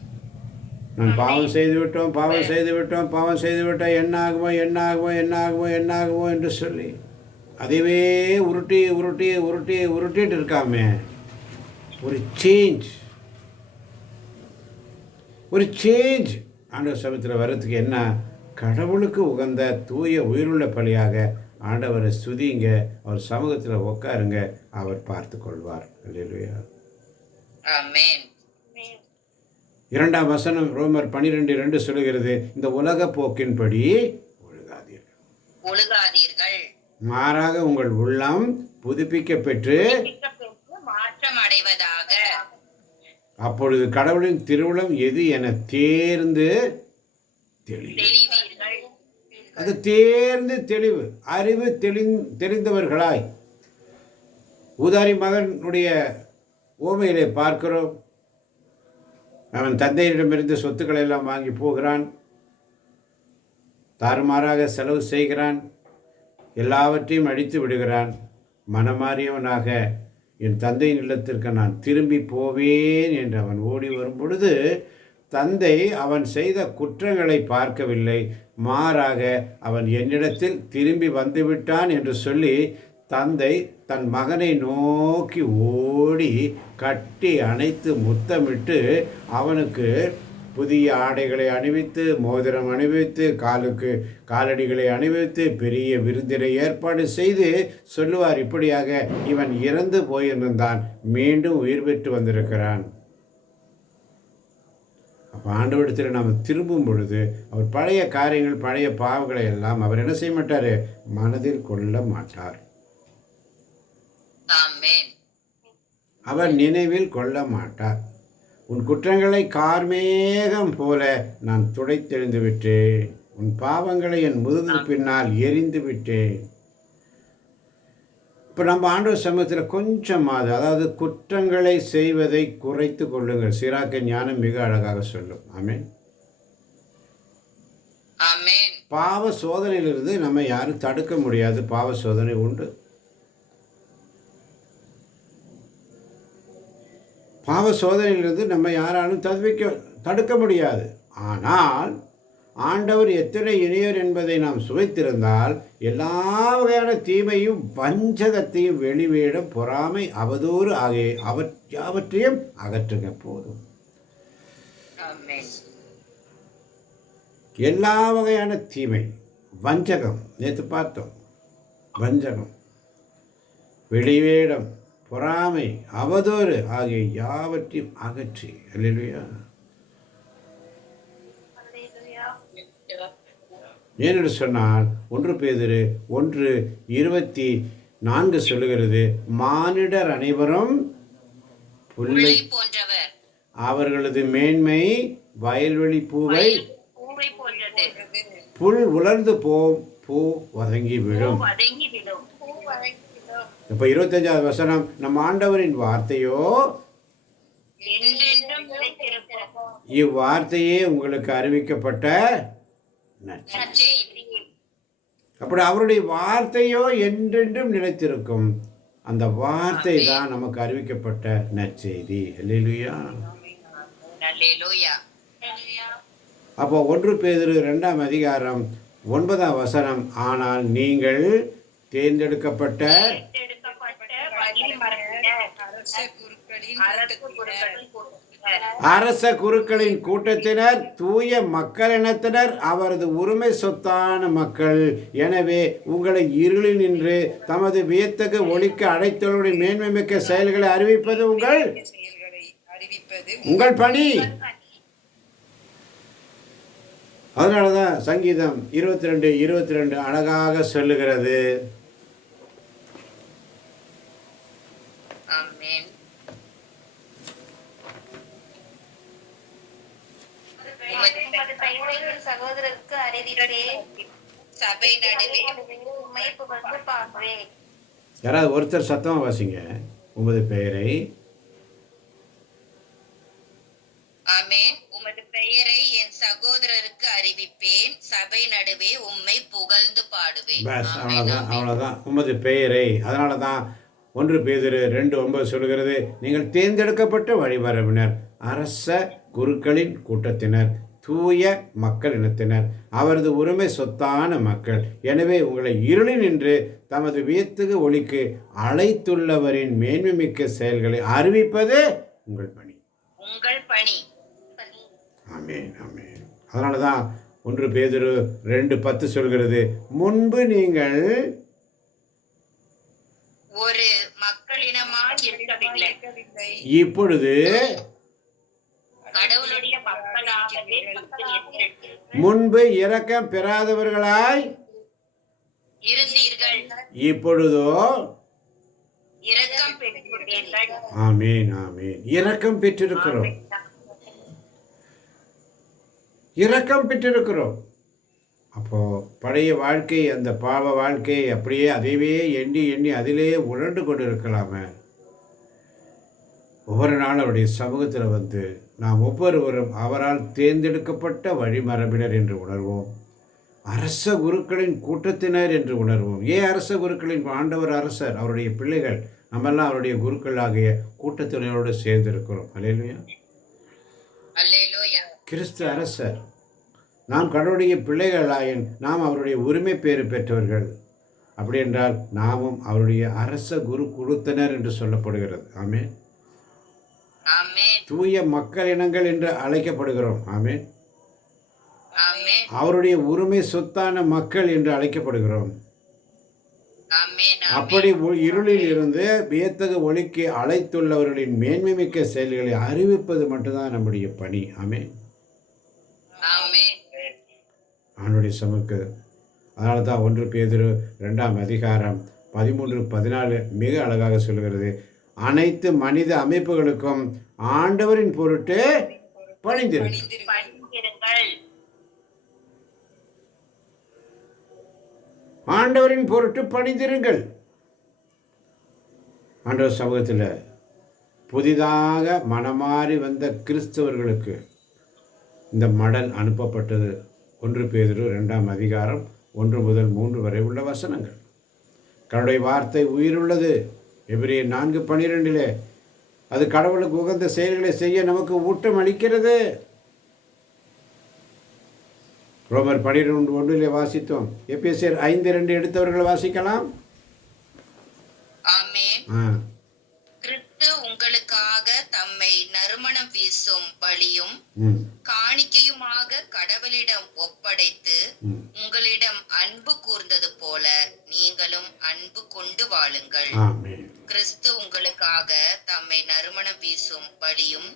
நான் பாவம் செய்து விட்டோம், பாவம் செய்து விட்டோம், பாவம் செய்து விட்டோம், என்ன ஆகுமோ என்ன ஆகுமோ என்ன ஆகுமோ என்ன ஆகுமோ என்று சொல்லி அதுவே உருட்டி உருட்டி உருட்டி உருட்டிட்டு இருக்காமே, ஒரு சேஞ்ச் ஆண்டவர் சமயத்தில் வர்றதுக்கு என்ன? கடவுளுக்கு உகந்த தூய உயிருள்ள பலியாக ஆண்டவரை ஸ்துதிங்க, அவர் சமூகத்தில் உட்காருங்க, அவர் பார்த்து கொள்வார். அல்லேலூயா. ஆமென். 2ஆம் வசனம் ரோமர் 12:2 சொல்லுகிறது, இந்த உலக போக்கின்படி ஒழுகாதீர்கள், மாறாக உங்கள் உள்ளம் புதுப்பிக்க பெற்று மாற்றம் அடைவதாக. அப்பொழுது கடவுளின் திருவுளம் எது என தேர்ந்து தெளிவீர்கள். அது தேர்ந்து தெளிவு, அறிவு தெரிந்தவர்களாய். ஊதாரி மகனுடைய ஓமையிலே பார்க்கிறோம். அவன் தந்தையிடமிருந்து சொத்துக்களை எல்லாம் வாங்கி போகிறான், தாறுமாறாக செலவு செய்கிறான், எல்லாவற்றையும் அழித்து விடுகிறான். மனமாறியவனாக என் தந்தையின் இல்லத்திற்கு நான் திரும்பி போவேன் என்று அவன் ஓடி வரும் பொழுது, தந்தை அவன் செய்த குற்றங்களை பார்க்கவில்லை, மாறாக அவன் என்னிடத்தில் திரும்பி வந்துவிட்டான் என்று சொல்லி தந்தை தன் மகனை நோக்கி ஓடி கட்டி அணைத்து முத்தமிட்டு அவனுக்கு புதிய ஆடைகளை அணிவித்து, மோதிரம் அணிவித்து, காலடிகளை அணிவித்து, பெரிய விருந்தினை ஏற்பாடு செய்து சொல்லுவார், இப்படியாக இவன் இறந்து போயிருந்தான், மீண்டும் உயிர் பெற்று வந்திருக்கிறான். அப்போ ஆண்டவரிடத்தில் நாம் திரும்பும் பொழுது அவர் பழைய காரியங்கள், பழைய பாவங்களை எல்லாம் அவர் என்ன செய்ய மாட்டார்? மனதில் கொள்ள மாட்டார். அவர் நினைவில் கொள்ள மாட்டார். உன் குற்றங்களை கார்மேகம் போல நான் துடைத்தெறிந்து விட்டேன், உன் பாவங்களை என் முதுகு பின்னால் எரிந்து விட்டேன். இப்போ நம்ம ஆண்டவர் சமூகத்தில் கொஞ்சமாவது, அதாவது குற்றங்களை செய்வதை குறைத்து கொள்ளுங்கள். சிராக்க ஞானம் மிக அழகாக சொல்லும். ஆமென். பாவ சோதனையிலிருந்து நம்ம யாரும் தடுக்க முடியாது. பாவ சோதனை உண்டு. பாவ சோதனையிலிருந்து நம்ம யாராலும் தடுக்க முடியாது. ஆனால் ஆண்டவர் எத்தனை இனியர் என்பதை நாம் சுவைத்திருந்தால் எல்லா வகையான தீமையும், வஞ்சகத்தையும், வெளிவேடம், பொறாமை, அவதூறு ஆகிய யாவற்றையும் அகற்றுங்க போதும். எல்லா வகையான தீமை, வஞ்சகம், நேற்று பார்த்தோம், வஞ்சகம், வெளிவேடம், பொறாமை, அவதூறு ஆகிய யாவற்றையும் அகற்றி. அல்லேலூயா. ஏனென்று சொன்னால் 1 பேதுரு 1:24 சொல்லுகிறது, மானிடர் அனைவரும் புல்லை போன்றவர், அவர்களது மேன்மை வயல்வெளி பூவை புல் உலர்ந்து போம், பூ வதங்கி விடும். இப்ப 25வது வசனம், நம் ஆண்டவரின் வார்த்தையோ, இவ்வார்த்தையே உங்களுக்கு அறிவிக்கப்பட்ட நற்செய்தி. அப்படி அவருடைய வார்த்தையோ என்றென்றும் நிலைத்திருக்கும். அந்த வார்த்தை தான் நமக்கு அறிவிக்கப்பட்ட நற்செய்தி. அல்லேலூயா. அப்போ 1 பேதுரு 2ஆம் அதிகாரம் 9ஆம் வசனம், ஆனால் நீங்கள் தேர்ந்தெடுக்கப்பட்ட அரச குருக்களின் கூட்டத்தினர், தூய மக்களினத்தினர், அவரது உரிமை சொத்தான மக்கள். எனவே உங்களை இருளில் நின்று தமது வியத்தகு ஒளிக்கு அழைத்தவருடைய மேன்மை மிக்க செயல்களை அறிவிப்பது உங்கள் பணி. அதனால தான் சங்கீதம் 22:22 அழகாக சொல்லுகிறது. ஆமென். உமது பெயரை என் சகோதரருக்கு அறிவிப்பேன். சபை நடுவே உம்மை புகழ்ந்து பாடுவேன். யாராவது ஒருத்தர் சத்தமாக வாசிங்க. உமது பெயரை. ஆமென். உமது பெயரை என் சகோதரருக்கு அறிவிப்பேன். சபை நடுவே உம்மை புகழ்ந்து பாடுவேன். பஸ் ஆமென், அவ்வளோதான், ஆமென். அவ்வளோதான். உமது பெயரை. அதனால தான் 1 பேதுரு 2:9 சொல்கிறது, நீங்கள் தேர்ந்தெடுக்கப்பட்ட வழிமரபினர், அரச குருக்களின் கூட்டத்தினர், தூய மக்கள் இனத்தினர், அவரது உரிமை சொத்தான மக்கள். எனவே உங்களை இருளில் நின்று தமது வியத்தகு ஒளிக்கு அழைத்துள்ளவரின் மேன்மைமிக்க செயல்களை அறிவிப்பது உங்கள் பணி. உங்கள் பணி. ஆமென், ஆமென். அதனால தான் 1 பேதுரு 2:10 சொல்கிறது, முன்பு நீங்கள் ஒரு மக்களினமாய் இருக்கவில்லை, இப்பொழுது கடவுளுடைய மக்களாகவே இருக்கிறீர்கள். முன்பு இரக்கம் பெறாதவர்களாய் இருந்தீர்கள், இப்பொழுதோ இரக்கம் பெற்றுள்ளீர்கள். ஆமீன், ஆமீன். இரக்கம் பெற்றிருக்கிறோம், இரக்கம் பெற்றிருக்கிறோம். அப்போ பழைய வாழ்க்கை, அந்த பாவ வாழ்க்கையை அப்படியே அதைவே எண்ணி எண்ணி அதிலே உழண்டு கொண்டு இருக்கலாமே. ஒவ்வொரு நாளும் அவருடைய சமூகத்தில் வந்து நாம் ஒவ்வொருவரும் அவரால் தேர்ந்தெடுக்கப்பட்ட வழிமரபினர் என்று உணர்வோம். அரச குருக்களின் கூட்டத்தினர் என்று உணர்வோம். ஏன் அரச குருக்களின்? ஆண்டவர் அரசர், அவருடைய பிள்ளைகள் நம்மெல்லாம் அவருடைய குருக்கள் ஆகிய கூட்டத்தினரோடு சேர்ந்திருக்கிறோம். அல்லேலூயா. அல்லேலூயா. கிறிஸ்து அரசர், நாம் கடவுளுடைய பிள்ளைகளாயின் நாம் அவருடைய உரிமை பேறு பெற்றவர்கள். அப்படி என்றால் நாமும் அவருடைய அரச குரு குழுத்தினர் என்று சொல்லப்படுகிறது. ஆமென். ஆமென். தூய மக்கள் இனங்கள் என்று அழைக்கப்படுகிறோம். ஆமென். ஆமென். அவருடைய உரிமை சொத்தான மக்கள் என்று அழைக்கப்படுகிறோம். ஆமென். அப்படி இருளில் இருந்து வியத்தகு ஒளிக்கு அழைத்துள்ளவர்களின் மேன்மைமிக்க செயல்களை அறிவிப்பது மட்டும்தான் நம்முடைய பணி. ஆமென். ஆமென். அவனுடைய சமூக. அதனால தான் 1 பேதுரு 2:13-14 மிக அழகாக சொல்கிறது, அனைத்து மனித அமைப்புகளுக்கும் ஆண்டவரின் பொருட்டு பணிந்திருங்கள். ஆண்டவரின் பொருட்டு பணிந்திருங்கள். ஆண்டவர் சமூகத்தில் புதிதாக மனமாறி வந்த கிறிஸ்தவர்களுக்கு இந்த மடல் அனுப்பப்பட்டது. 1 பேதுரு 2:1 முதல் 3 வரை உள்ள வசனங்கள். கடவுளுடைய வார்த்தை உயிருள்ளது. எபிரேயர் 4:12 அது கடவுளுக்கு உகந்த செயல்களை செய்ய நமக்கு ஊட்டம் அளிக்கிறது. ரோமர் 12:1 வாசித்தோம். எபேசியர் 5:2 எடுத்தவர்கள் வாசிக்கலாம். ஆமென். கிறிஸ்து உங்களுக்காக தம்மை நறுமணம் வீசும் பலியும் காணிக்கையுமாக கடவுளிடம் ஒப்படைத்து உங்களிடம் அன்பு கூர்ந்தது போல நீங்களும் அன்பு கொண்டு வாழுங்கள். கிறிஸ்து உங்களுக்காக தம்மை நறுமணம் வீசும் பலியும்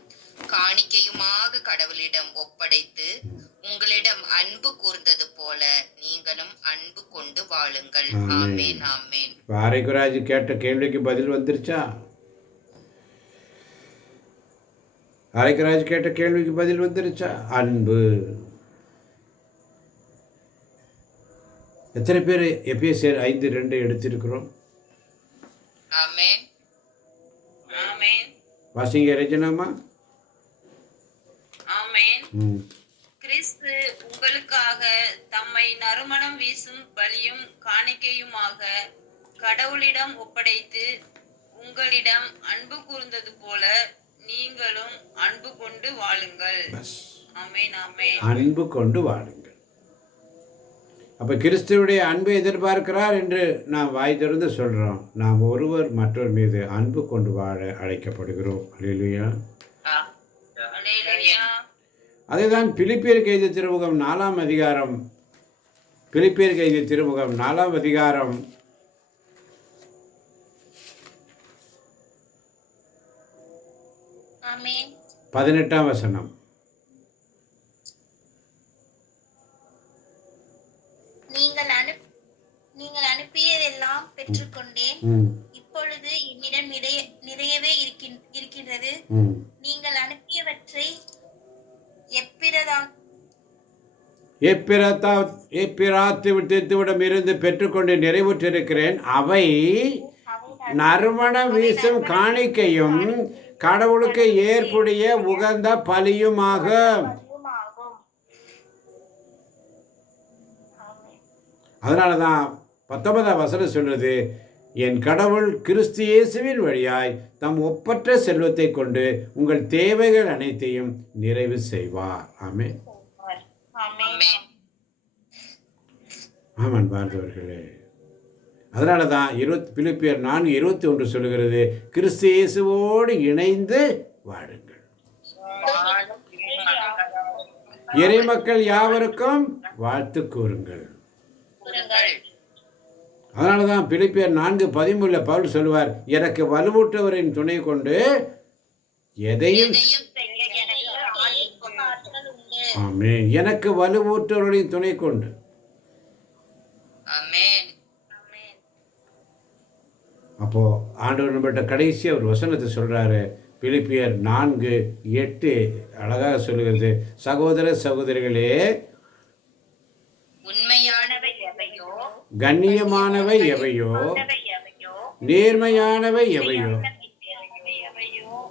காணிக்கையுமாக கடவுளிடம் ஒப்படைத்து உங்களிடம் அன்பு கூர்ந்தது போல நீங்களும் அன்பு கொண்டு வாழுங்கள். ஆமென். ஆமென். ஆரைக்குராஜ் கேட்ட கேள்விக்கு பதில் வந்துருச்சா? ஆரைக்குராஜ் கேட்ட கேள்விக்கு பதில் வந்துருச்சா? அன்பு. எத்தனை பேர் எபேசியர் 5:2 எடுத்திருக்கிறோம்? ஆமென். ஆமென். வாசிங்க ரஜனாமா. ஆமென். கிறிஸ்து உங்களுக்காக தம்மை நறுமணம் வீசும் பலியும் காணிக்கையுமாக கடவுளிடம் ஒப்படைத்து உங்களிடம் அன்பு கூர்ந்தது போல நீங்களும் அன்பு கொண்டு வாழுங்கள். ஆமென். ஆமென். அன்பு கொண்டு வாழுங்கள். அப்ப கிறிஸ்துவுடைய அன்பை எதிர்பார்க்கிறார் என்று நாம் வாய் திறந்து சொல்றோம். நாம் ஒருவர் மற்றவர் மீது அன்பு கொண்டு வாழ அழைக்கப்படுகிறோம். அல்லேலூயா. அல்லேலூயா. அதுதான் பிலிப்பியருக்கு எழுதிய திருமுகம் 4ஆம் அதிகாரம். பிலிப்பியருக்கு எழுதிய திருமுகம் 4ஆம் அதிகாரம் 18ஆம் வசனம். நீங்கள் அனுப்பியதெல்லாம் பெற்றுக்கொண்டேன். இப்பொழுது என்னிடம் நிறையவே இருக்கின்றது. நீங்கள் அனுப்பியவற்றை எப்பிராத்திவிடம் இருந்து பெற்றுக்கொண்டு நிறைவுற்றிருக்கிறேன். அவை நறுமணம் வீசும் காணிக்கையும் கடவுளுக்கு ஏற்புடைய உகந்த பலியுமாகும். அதனாலதான் 19ஆம் வசனம் சொல்றது, என் கடவுள் கிறிஸ்து இயேசுவின் வழியாய் தம் ஒப்பற்ற செல்வத்தை கொண்டு உங்கள் தேவைகள் அனைத்தையும் நிறைவு செய்வார். ஆமென். ஆமாம் பார்த்தவர்களே, அதனால தான் பிலிப்பியர் 4:21 சொல்லுகிறது, கிறிஸ்து இயேசுவோடு இணைந்து வாழுங்கள். இறைமக்கள் யாவருக்கும் வாழ்த்து கூறுங்கள். அதனால தான் பிலிப்பியர் 4:13 பவுல் சொல்லுவார், எனக்கு வலுவூட்டவரின் துணை கொண்டு எதையும் ஆமென், எனக்கு வலுவூட்டவரின் துணை கொண்டு. அப்போ ஆண்டவர் நம்மகிட்ட கடைசியா ஒரு வசனத்தை சொல்றாரு. பிலிப்பியர் 4:8 அழகாக சொல்லுகிறது, சகோதர சகோதரிகளே, உண்மையானவை எவையோ, கண்ணியமானவை எவையோ, நேர்மையானவை எவையோ,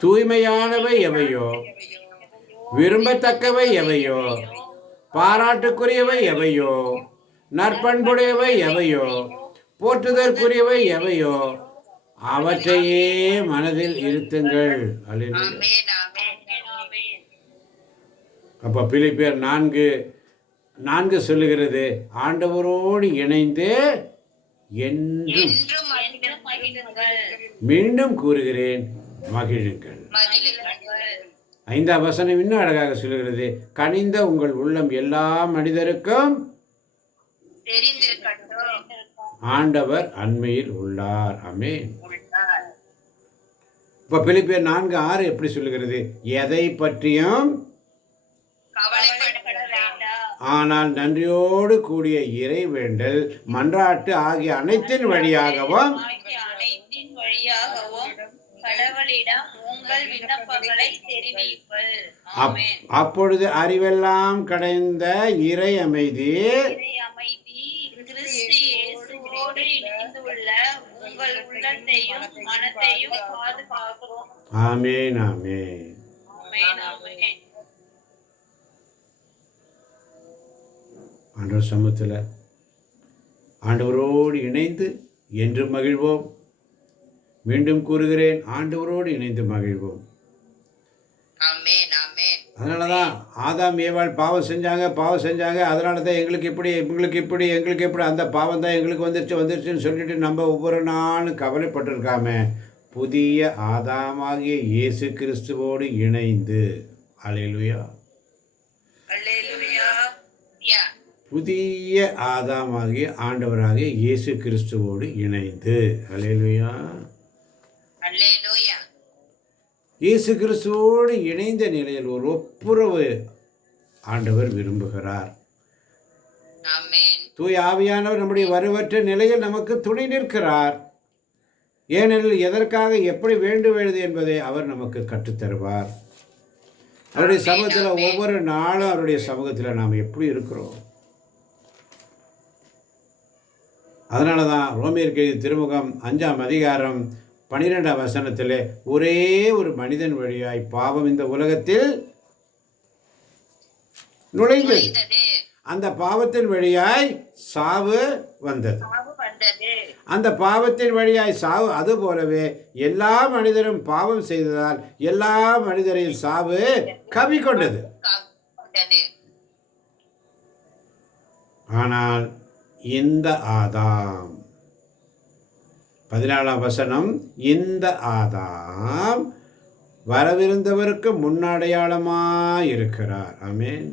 தூய்மையானவை எவையோ, விரும்பத்தக்கவை எவையோ, பாராட்டுக்குரியவை எவையோ, நற்பண்புடையவை எவையோ, போற்றுதற்குரியவை எவையோ, அவற்றையே மனதில் இருத்துங்கள். அப்ப பிலிப்பியர் 4:4 சொல்லுகிறது, ஆண்டவரோடு இணைந்து என்றும் மீண்டும் கூறுகிறேன் மகிழுங்கள். 5ஆம் வசனம் இன்னும் அழகாக சொல்லுகிறது, கனிந்த உங்கள் உள்ளம் எல்லா மனிதருக்கும் ஆண்டவர் அண்மையில் உள்ளார். ஆமென். இப்ப பிலிப்பியர் 4:6 எப்படி சொல்லுகிறது, எதை பற்றியும் ஆனால் நன்றியோடு கூடிய இறை வேண்டல் மன்றாட்டு ஆகிய அனைத்தின் வழியாகவும் அப்பொழுது அறிவெல்லாம் கடைந்த இறை அமைதி ஆமென். ஆமென். ஆண்டவர் சமூகத்தில் ஆண்டவரோடு இணைந்து என்று மகிழ்வோம். மீண்டும் கூறுகிறேன், ஆண்டவரோடு இணைந்து மகிழ்வோம். அதனாலதான் ஆதாம் ஏவாள் பாவம் செஞ்சாங்க. அதனால தான் எங்களுக்கு இப்படி அந்த பாவம் தான் எங்களுக்கு வந்துருச்சுன்னு சொல்லிட்டு நம்ம ஒவ்வொரு நாளும் கவலைப்பட்டிருக்காம புதிய ஆதாமாகிய இயேசு கிறிஸ்துவோடு இணைந்து, அல்லேலூயா, புதிய ஆதாமாகிய ஆண்டவராகிய இயேசு கிறிஸ்துவோடு இணைந்து, அல்லேலூயா, இயேசு கிறிஸ்துவோடு இணைந்த நிலையில் ஒரு ஒப்புரவு ஆண்டவர் விரும்புகிறார். தூய ஆவியானவர் நம்முடைய வலுவற்ற நிலையில் நமக்கு துணை நிற்கிறார். ஏனெனில் எதற்காக எப்படி வேண்டுவது என்பதை அவர் நமக்கு கற்றுத்தருவார். அவருடைய சமூகத்தில் ஒவ்வொரு நாளும் அவருடைய சமூகத்தில் நாம் எப்படி இருக்கிறோம். அதனால தான் ரோமியருக்கு எழுதிய திருமுகம் 5ஆம் அதிகாரம் 12ஆம் வசனத்திலே, ஒரே ஒரு மனிதன் வழியாய் பாவம் இந்த உலகத்தில் நுழைந்தது, அந்த பாவத்தின் வழியாய் சாவு வந்தது. அந்த பாவத்தின் வழியாய் சாவு, அது போலவே எல்லா மனிதரும் பாவம் செய்ததால் எல்லா மனிதரையும் சாவு கவ்விக்கொண்டது. ஆனால் இந்த ஆதாம், 14ஆம் வசனம், இந்த ஆதாம் வரவிருந்தவருக்கு முன்னடையாளமாயிருக்கிறார். ஆமென்.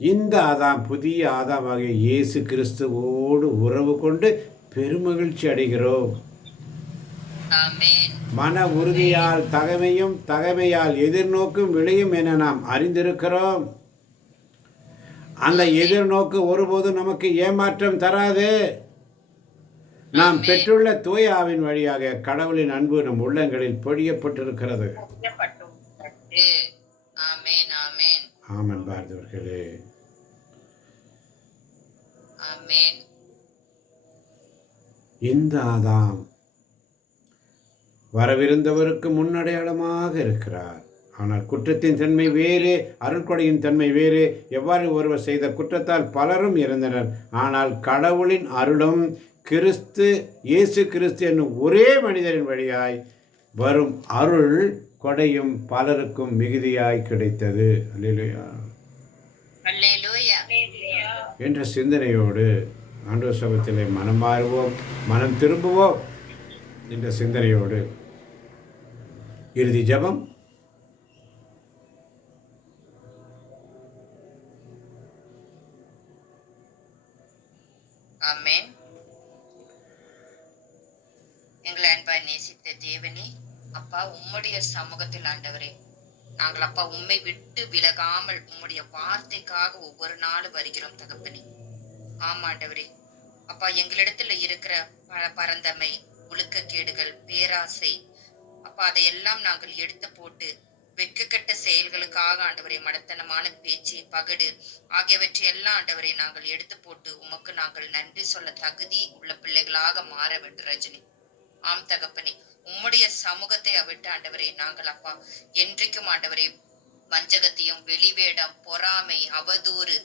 இந்த ஆதாம் புதிய ஆதாமாகிய இயேசு கிறிஸ்துவோடு உறவு கொண்டு பெருமகிழ்ச்சி அடைகிறோம். மன உறுதியால் தகமையால் எதிர்நோக்கும் விளையும் என நாம் அறிந்திருக்கிறோம். அந்த எதிர்நோக்கு ஒருபோதும் நமக்கு ஏமாற்றம் தராது. நாம் பெற்றுள்ள தூய ஆவின் வழியாக கடவுளின் அன்பு நம் உள்ளங்களில் பொழியப்பட்டிருக்கிறது. ஆமென் ஆமென் ஆமென் பார்ந்தவர்களே. ஆமென். இந்த ஆதாம் வரவிருந்தவருக்கு முன்னடையாளமாக இருக்கிறார். ஆனால் குற்றத்தின் தன்மை வேறு, அருட்கொடையின் தன்மை வேறு. எவ்வாறு ஒருவர் செய்த குற்றத்தால் பலரும் இறந்தனர். ஆனால் கடவுளின் அருளும் இயேசு கிறிஸ்து என்னும் ஒரே மனிதரின் வழியாய் வரும் அருள் கொடையும் பலருக்கும் மிகுதியாய் கிடைத்தது. அல்லேலூயா. அல்லேலூயா. என்ற சிந்தனையோடு ஆண்டவர் சபத்திலே மனம் மாறுவோம், மனம் திரும்புவோம் என்ற சிந்தனையோடு இறுதி ஜெபம். ஆமென். எங்களை அன்பாய் நேசித்த தேவனே, அப்பா உம்முடைய சமூகத்தில் ஆண்டவரே, நாங்கள் அப்பா உம்மை விட்டு விலகாமல் உம்முடைய வார்த்தைக்காக ஒவ்வொரு நாளும் வருகிறோம் தகப்பனே. ஆமாண்டவரே, அப்பா எங்களிடத்துல இருக்கிற பரந்தமை, ஒழுக்கக்கேடுகள், பேராசை, அப்பா அதையெல்லாம் நாங்கள் எடுத்து போட்டு வெட்கக்கெட்ட செயல்களுக்காக ஆண்டவரே, மடத்தனமான பேச்சு, பகடு ஆகியவற்றை எல்லாம் ஆண்டவரை நாங்கள் எடுத்து போட்டு உமக்கு நாங்கள் நன்றி சொல்ல தகுதி உள்ள பிள்ளைகளாக மாற வேண்டும் ரஜினி. ஆம் தகப்பனே, உம்முடைய சமூகத்தை அவிட்டு ஆண்டவரே நாங்கள் அப்பா என்றைக்கும் ஆண்டவரே வஞ்சகத்தையும், வெளிவேடம், பொறாமை, அவதூறு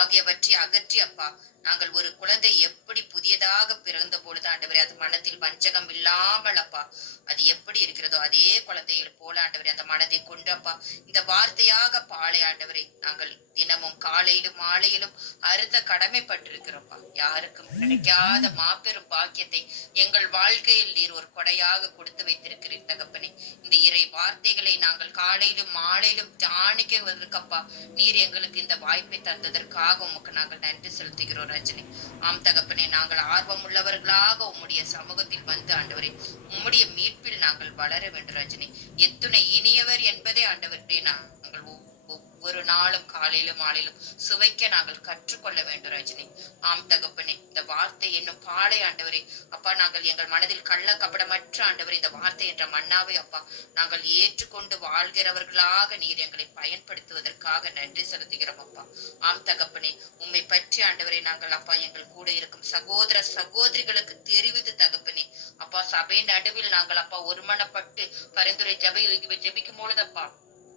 ஆகியவற்றை அகற்றி அப்பா நாங்கள் ஒரு குழந்தை எப்படி புதியதாக பிறந்த பொழுது ஆண்டவரே அது மனத்தில் வஞ்சகம் இல்லாமல் அப்பா அது எப்படி இருக்கிறதோ அதே குழந்தைகள் போல ஆண்டவரே அந்த மனதை கொண்டு அப்பா இந்த வார்த்தையாக பாலை ஆண்டவரே நாங்கள் தினமும் காலையிலும் மாலையிலும் அருந்த கடமைப்பட்டிருக்கிறோம்ப்பா. யாருக்கும் கிடைக்காத மாபெரும் பாக்கியத்தை எங்கள் வாழ்க்கையில் நீர் ஒரு கொடையாக கொடுத்து வைத்திருக்கிறீர் தகப்பனே. இந்த இறை வார்த்தைகளை நாங்கள் காலையிலும் மாலையிலும் தியானிக்குவதற்கப்பா நீர் எங்களுக்கு இந்த வாய்ப்பை தந்ததற்காக உமக்கு நாங்கள் நன்றி செலுத்துகிறோம் ரஜினி. ஆம் தகப்பனே, நாங்கள் ஆர்வம் உள்ளவர்களாக உம்முடைய சமூகத்தில் வந்து ஆண்டவரே உம்முடைய மீட்பில் நாங்கள் வளர வேண்டும் ரஜினி. எத்துணை இனியவர் என்பதை ஆண்டவரே நாங்கள் ஒவ்வொரு நாளும் காலையிலும் மாலையிலும் சுவைக்க நாங்கள் கற்றுக்கொள்ள வேண்டும் ரஜினி. ஆம் தகப்பனே, இந்த வார்த்தை என்னும் பாலை ஆண்டவரே அப்பா நாங்கள் எங்கள் மனதில் கள்ள கபடமற்ற ஆண்டவரே இந்த வார்த்தை என்ற மன்னாவை அப்பா நாங்கள் ஏற்றுக்கொண்டு வாழ்கிறவர்களாக நீர் எங்களை பயன்படுத்துவதற்காக நன்றி செலுத்துகிறோம் அப்பா. ஆம் தகப்பனே, உம்மை பற்றி ஆண்டவரே நாங்கள் அப்பா எங்கள் கூட இருக்கும் சகோதர சகோதரிகளுக்கு தெரிவித்து தகப்பனே அப்பா சபை நடுவில் நாங்கள் அப்பா ஒருமனப்பட்டு பரிந்துரை ஜெபிக்கும் பொழுதப்பா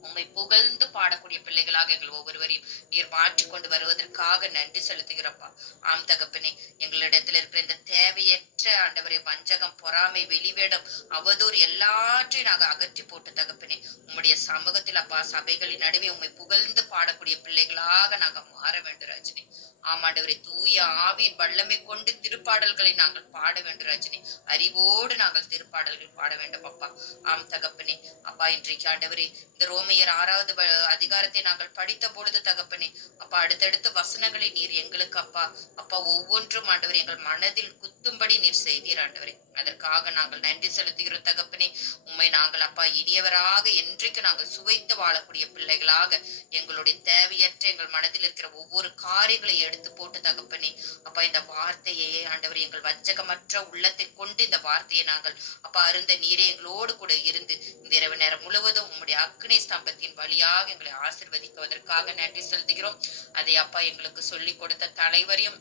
உம்மை புகழ்ந்து பாடக்கூடிய பிள்ளைகளாக எங்கள் ஒவ்வொருவரையும் நீர் மாற்றிக் கொண்டு வருவதற்காக நன்றி செலுத்துகிறப்பா. ஆம் தகப்பனே, எங்களிடத்தில் இருக்கிற இந்த தேவையற்ற ஆண்டவரை வஞ்சகம், பொறாமை, வெளிவேடம், அவதூறு எல்லாற்றையும் நாங்கள் அகற்றி போட்டு தகப்பனே உம்முடைய சமூகத்தில் அப்பா சபைகளின் நடுவே உம்மை புகழ்ந்து பாடக்கூடிய பிள்ளைகளாக நாங்கள் மாற வேண்டும் ரஜினி. ஆமாண்டவரை தூய ஆவியின் வல்லமை கொண்டு திருப்பாடல்களை நாங்கள் பாட வேண்டும் ரஜினி. அறிவோடு நாங்கள் திருப்பாடல்கள் பாட வேண்டும் அப்பா. ஆம் தகப்பனே அப்பா இன்றைக்கு ஆண்டவரே இந்த ரோமையர் 6வது அதிகாரத்தை நாங்கள் படித்த பொழுது தகப்பனே அப்பா அடுத்தடுத்த வசனங்களை நீர் எங்களுக்கு அப்பா அப்பா ஒவ்வொன்றும் ஆண்டவர் எங்கள் மனதில் குத்தும்படி நீர் செய்தீர் ஆண்டவரே. அதற்காக நாங்கள் நன்றி செலுத்துகிறோம் தகப்பனே. உண்மை நாங்கள் அப்பா இனியவராக என்றைக்கு நாங்கள் சுவைத்து வாழக்கூடிய பிள்ளைகளாக எங்களுடைய தேவையற்ற எங்கள் மனதில் இருக்கிற ஒவ்வொரு காரியங்களை எடுத்து போட்டு தகப்பனே அப்பா இந்த வார்த்தையே ஆண்டவர் எங்கள் வஞ்சகமற்ற உள்ளத்தை கொண்டு இந்த வார்த்தையை நாங்கள் அப்பா அருந்த நீரே எங்களோடு கூட இருந்து இந்த இரவு நேரம் முழுவதும் உம்முடைய அக்னி ஸ்தம்பத்தின் வழியாக எங்களை ஆசீர்வதிப்பதற்காக நன்றி செலுத்துகிறோம். அதை அப்பா எங்களுக்கு சொல்லிக் கொடுத்த தலைவரையும்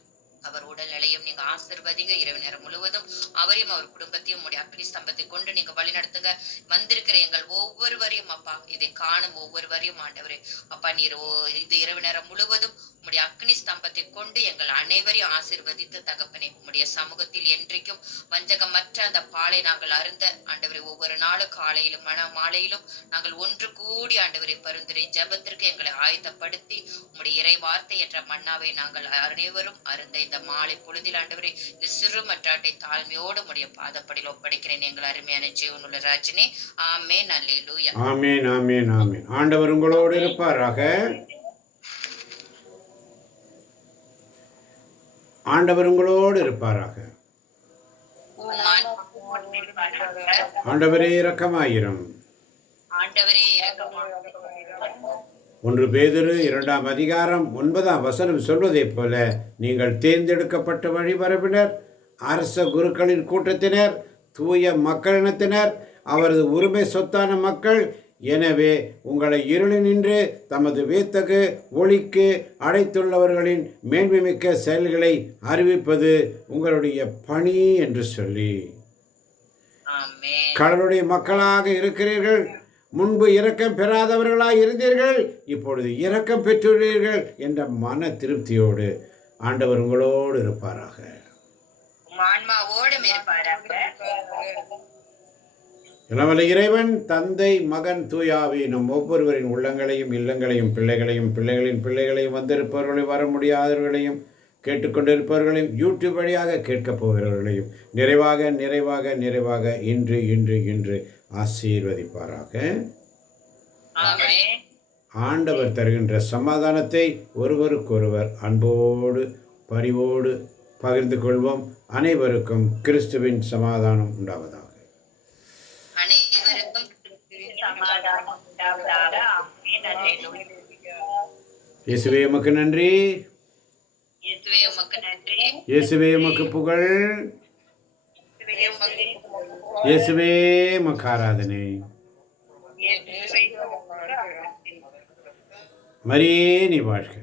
அவர் உடல்நிலையும் நீங்க ஆசீர்வதிங்க. இரவு நேரம் முழுவதும் அவரையும் அவர் குடும்பத்தையும் உங்களுடைய அக்னி ஸ்தம்பத்தை கொண்டு நீங்க வழி நடத்துங்க. வந்திருக்கிற எங்கள் ஒவ்வொருவரையும் அப்பா இதை காணும் ஒவ்வொருவரையும் ஆண்டவரே அப்பா நீர் இது இரவு நேரம் முழுவதும் உம்முடைய அக்னி ஸ்தம்பத்தை கொண்டு எங்கள் அனைவரையும் ஆசீர்வதித்து தகப்பனே உம்முடைய சமூகத்தில் என்றைக்கும் வஞ்சகமற்ற அந்த பாலை நாங்கள் அருந்த ஆண்டவரை ஒவ்வொரு நாளும் காலையிலும் மாலையிலும் நாங்கள் ஒன்று கூடி ஆண்டவரை பரிந்துரை ஜெபத்திற்கு எங்களை ஆயத்தப்படுத்தி உம்முடைய இறை வார்த்தை என்ற மன்னாவை நாங்கள் அனைவரும் அருந்த இந்த மாலை பொழுதில் ஆண்டவரே இந்த சிறு மற்றாட்டை தாழ்மையோடு உம்முடைய பாதப்படியில் ஒப்படைக்கிறேன் எங்கள் அருமையான ஜீவனுள்ள ராஜனே. ஆமென். அல்லேலூயா. ஆமென் ஆமென் ஆமென். ஆண்டவர் உங்களோடு இருப்பாராக. ஆண்டவர் உங்களோடு இருப்பாராக. ஆண்டவரே இரக்கமாயிரும். ஆண்டவரே இரக்கமாயிரும். 1 பேதுரு 2ஆம் அதிகாரம் 9ஆம் வசனம் சொல்வதைப் போல, நீங்கள் தேர்ந்தெடுக்கப்பட்ட வழிபரப்பினர், அரச குருக்களின் கூட்டத்தினர், தூய மக்களினத்தினர், அவரது உரிமை சொத்தான மக்கள். எனவே உங்களை இருளினின்று தமது வியத்தகு ஒளிக்கு அழைத்துள்ளவர்களின் மேன்மைமிக்க செயல்களை அறிவிப்பது உங்களுடைய பணி என்று சொல்லி, கடவுளுடைய மக்களாக இருக்கிறீர்கள். முன்பு இரக்கம் பெறாதவர்களாய் இருந்தீர்கள், இப்பொழுது இரக்கம் பெற்றுள்ளீர்கள் என்ற மன திருப்தியோடு ஆண்டவர் உங்களோடு இருப்பாராக. இளவல இறைவன் தந்தை மகன் தூயாவி நம் ஒவ்வொருவரின் உள்ளங்களையும் இல்லங்களையும் பிள்ளைகளையும் பிள்ளைகளின் பிள்ளைகளையும் வந்திருப்பவர்களையும் வர முடியாதவர்களையும் கேட்டுக்கொண்டிருப்பவர்களையும் யூடியூப் வழியாக கேட்கப் போகிறவர்களையும் நிறைவாக நிறைவாக நிறைவாக இன்று இன்று இன்று ஆசீர்வதிப்பாராக. ஆண்டவர் தருகின்ற சமாதானத்தை ஒருவருக்கொருவர் அன்போடு பரிவோடு பகிர்ந்து கொள்வோம். அனைவருக்கும் கிறிஸ்துவின் சமாதானம் உண்டாவதாக. இயேசுவே உமக்கு நன்றி, இயேசுவே உமக்கு புகழ், இயேசுவே உமக்கு ஆராதனை. மரியே நீ வாழ்க.